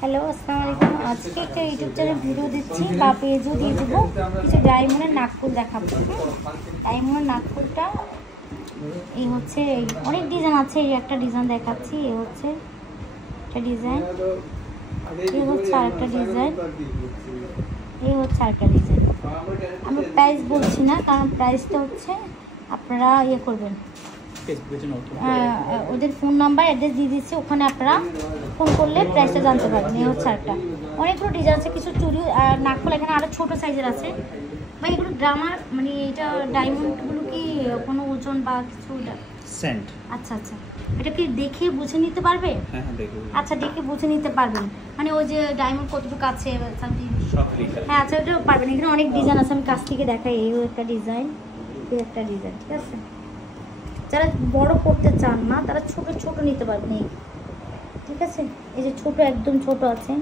Hello, আসসালামু আলাইকুম। আজকে একটা ইউটিউব চ্যানেল ভিডিও দিচ্ছি বা পেজও দিয়ে দেবো। কিছু ডায়মন্ডের নাকফুল দেখাবো। ডায়মন্ডের নাকফুলটা এই হচ্ছে, অনেক ডিজাইন আছে। এই একটা ডিজাইন দেখাচ্ছি, এই হচ্ছে একটা ডিজাইন, এই হচ্ছে আরেকটা ডিজাইন, এই হচ্ছে আরেকটা ডিজাইন। আমি প্রাইস বলছি না, কারণ প্রাইসটা হচ্ছে আপনারা ইয়ে করবেন, ওদের ফোন নাম্বার অ্যাড্রেস দিয়ে দিচ্ছি, ওখানে আপনারা ফোন করলে প্রাইসটা জানতে পারবেন। এই হচ্ছে একটা, অনেকগুলো ডিজাইন আছে, কিছু চুড়ি নাকফুল এখানে আরও ছোটো সাইজের আছে। বা এগুলো গ্রামার, মানে এটা ডায়মন্ডগুলো কি কোনো ওজন বা কিছু সেন্ট? আচ্ছা আচ্ছা, এটা কি দেখে বুঝে নিতে পারবে? হ্যাঁ হ্যাঁ, দেখো। আচ্ছা, দেখে বুঝে নিতে পারবেন, মানে ওই যে ডায়মন্ড কতটুকু আছে সামথিং। হ্যাঁ আচ্ছা, ওটা পারবেন। এখানে অনেক ডিজাইন আছে, আমি কাছ থেকে দেখাই। এই একটা ডিজাইন, এই একটা ডিজাইন, ঠিক আছে। যারা বড় করতে চান না তারা ছোট ছোট নিতে পারবেন, এই ঠিক আছে। এই যে ছোট, একদম ছোট আছে।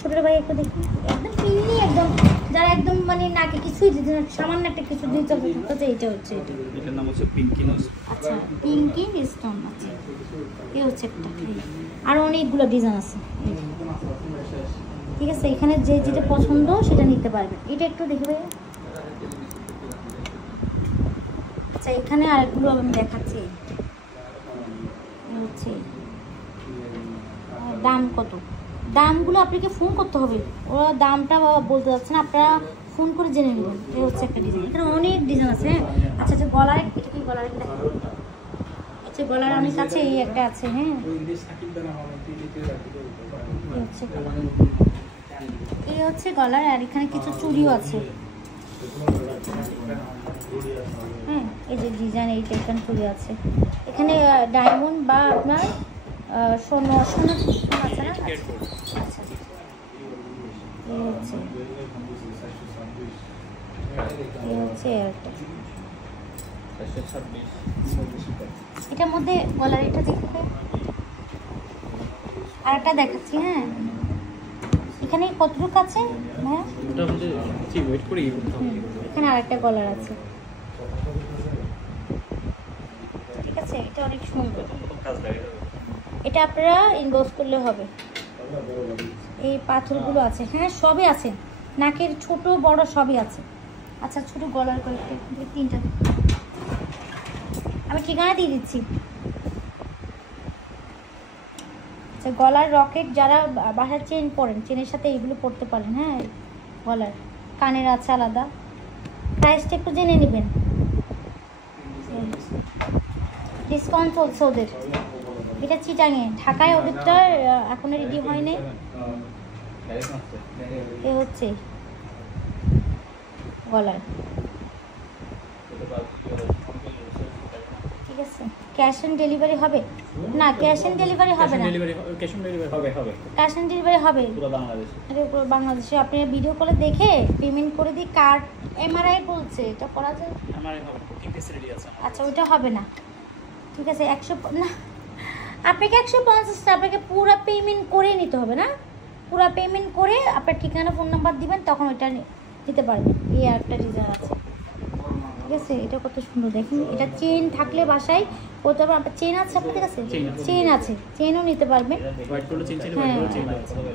ছোটোর ভাই একটু দেখি, একদম পিনি, একদম যারা একদম মানে নাকে কিছুই দিতে না, সামান্য একটা কিছু দিতে হচ্ছে, এইটা হচ্ছে, এটার নাম হচ্ছে পিঙ্কি নোজ। আচ্ছা, পিঙ্কি স্টোন আছে। এই হচ্ছে একটা, আর অনেকগুলো ডিজাইন আছে, ঠিক আছে। এখানে যে যেটা পছন্দ সেটা নিতে পারবেন। এটা একটু দেখবে। আচ্ছা, এখানে আরেকগুলো আমি দেখাচ্ছি। হচ্ছে দাম কত, দামগুলো আপনাকে ফোন করতে হবে, ওরা দামটা বলতে যাচ্ছে না, আপনারা ফোন করে জেনে নেবেন। এই হচ্ছে একটা ডিজাইন, এখানে অনেক ডিজাইন আছে। হ্যাঁ আচ্ছা আচ্ছা, গলার, এটা কি গলার? আচ্ছা, গলার অনেক আছে, এই একটা আছে। হ্যাঁ, এই হচ্ছে গলার, আর এখানে কিছু চুড়িও আছে। হ্যাঁ, এই যে ডিজাইন, এইটা এখানে চুড়ি আছে। এখানে ডায়মন্ড বা আপনার সোনা সোনা আছে না? আচ্ছা, এই হচ্ছে, এই হচ্ছে এটার মধ্যে গলার, এটা দেখতে আর একটা দেখাচ্ছি। হ্যাঁ, এখানে কতটুকু আছে? হ্যাঁ, এখানে আরেকটা গলার আছে, ঠিক আছে। এটা অনেক সুন্দর, এটা আপনারা ইনবক্স করলে হবে। এই পাথরগুলো আছে, হ্যাঁ সবই আছে, নাকের ছোট বড় সবই আছে। আচ্ছা, ছোট গলার কয়েকটা, তিনটা আমি ঠিকানা দিয়ে দিচ্ছি। আচ্ছা, গলার রকেট, যারা বাসার চেন পরেন, চেনের সাথে এইগুলো পরতে পারেন। হ্যাঁ, গলার, কানের আছে আলাদা। প্রাইসটা একটু জেনে নেবেন, ডিসকাউন্ট চলছে ওদের। এটা চিটাঙে, ঢাকায় ওদেরটা এখনো রেডি হয়নি। এ হচ্ছে গলার, ঠিক আছে। ক্যাশ অন ডেলিভারি হবে না? ক্যাশ অন ডেলিভারি হবে না, ক্যাশ অন ডেলিভারি হবে, ক্যাশ অন ডেলিভারি হবে পুরো বাংলাদেশে। আরে পুরো বাংলাদেশে আপনি ভিডিও কলে দেখে পেমেন্ট করে দিই। কার্ড এমআরআই বলছে, এটা করা যায়? এমআরআই হবে, বুকিং ফ্যাসিলিটি আছে। আচ্ছা, ওইটা হবে না, ঠিক আছে। 100 না, আপনাকে 150, আপনাকে পুরো পেমেন্ট করে নিতে হবে না। পুরো পেমেন্ট করে আপনার ঠিকানা, ফোন নাম্বার দিবেন, তখন ওইটা নিতে পারবেন। এই একটা ডিজাইন আছে, ঠিক আছে। এটা কত সুন্দর দেখুন। এটা চেন থাকলে বাসায় করতে পারবেন। আপনার চেন আছে আপনাদের কাছে? চেন আছে, চেনও নিতে পারবেন। হ্যাঁ,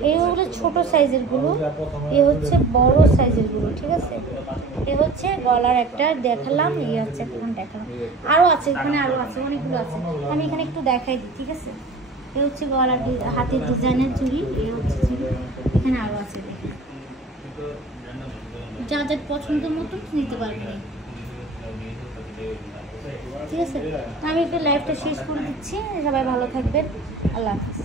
এইগুলো ছোট সাইজের গুলো, এ হচ্ছে বড় সাইজের গুলো, ঠিক আছে। এ হচ্ছে গলার একটা দেখালাম, এই হচ্ছে এখন দেখালাম, আরও আছে এখানে, আরও আছে, অনেকগুলো আছে। আমি এখানে একটু দেখাই দিই, ঠিক আছে। এ হচ্ছে গলার হাতের ডিজাইনের চুড়ি, এ হচ্ছে চুড়ি, এখানে আরও আছে। যা যা পছন্দ মতো নিতে পারবেন, ঠিক আছে। আমি একটু লাইভটা শেষ করে দিচ্ছি। সবাই ভালো থাকবেন, আল্লাহ হাফিজ।